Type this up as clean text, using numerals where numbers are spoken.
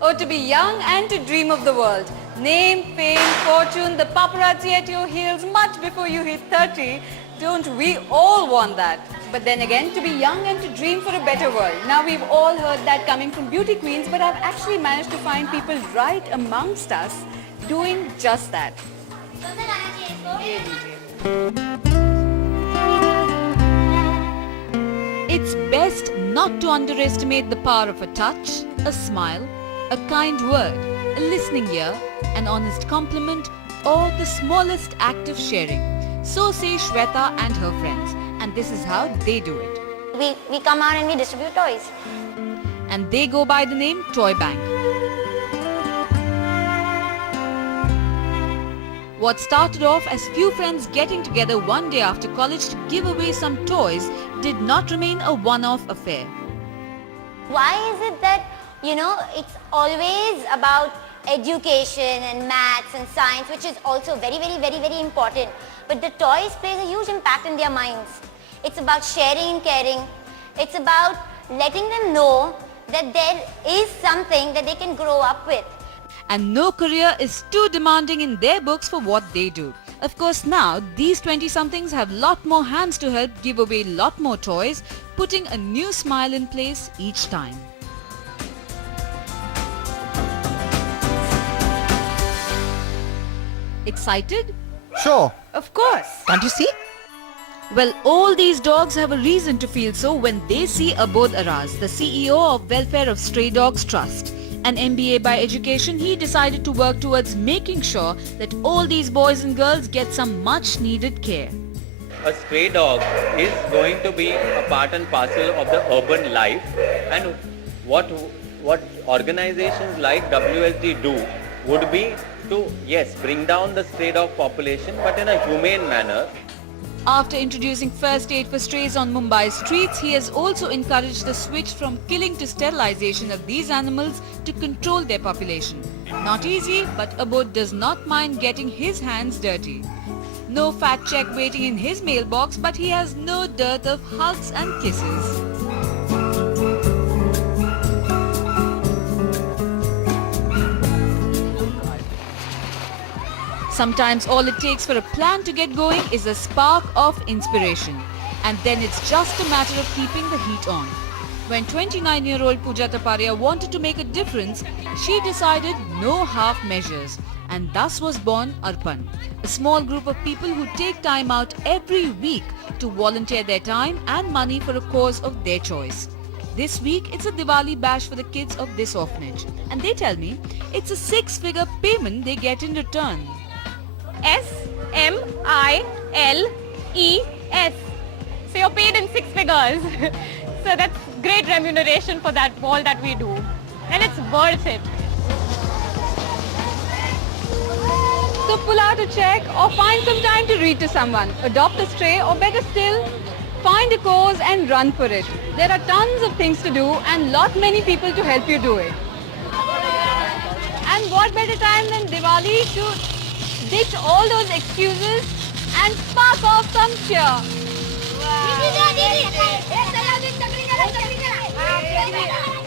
Oh, to be young and to dream of the world. Name, fame, fortune, the paparazzi at your heels much before you hit 30. Don't we all want that? But then again, to be young and to dream for a better world. Now we've all heard that coming from beauty queens, but I've actually managed to find people right amongst us doing just that. It's best not to underestimate the power of a touch, a smile, a kind word, a listening ear, an honest compliment, or the smallest act of sharing. So say Shweta and her friends, and this is how they do it. We come out and we distribute toys. And they go by the name Toy Bank. What started off as few friends getting together one day after college to give away some toys did not remain a one-off affair. Why is it that, it's always about education and maths and science, which is also very, very, very, very important. But the toys plays a huge impact in their minds. It's about sharing and caring. It's about letting them know that there is something that they can grow up with. And no career is too demanding in their books for what they do. Of course, now these 20-somethings have lot more hands to help give away lot more toys, putting a new smile in place each time. Excited? Sure. Of course. Can't you see? Well, all these dogs have a reason to feel so when they see Abodh Araz, the CEO of Welfare of Stray Dogs Trust. An MBA by education, he decided to work towards making sure that all these boys and girls get some much needed care. A stray dog is going to be a part and parcel of the urban life, and what organizations like WSD do would be to, yes, bring down the stray dog population, but in a humane manner. After introducing first aid for strays on Mumbai streets, he has also encouraged the switch from killing to sterilization of these animals to control their population. Not easy, but Abodh does not mind getting his hands dirty. No fat check waiting in his mailbox, but he has no dearth of hugs and kisses. Sometimes all it takes for a plan to get going is a spark of inspiration. And then it's just a matter of keeping the heat on. When 29-year-old Pooja Taparia wanted to make a difference, she decided no half measures. And thus was born Arpan, a small group of people who take time out every week to volunteer their time and money for a cause of their choice. This week, it's a Diwali bash for the kids of this orphanage. And they tell me it's a 6-figure payment they get in return. SMILES. So you're paid in 6 figures. So that's great remuneration for that all that we do. And it's worth it. So pull out a check or find some time to read to someone. Adopt a stray, or better still, find a cause and run for it. There are tons of things to do and many people to help you do it. And what better time than Diwali to ditch all those excuses and spark off some cheer. Wow.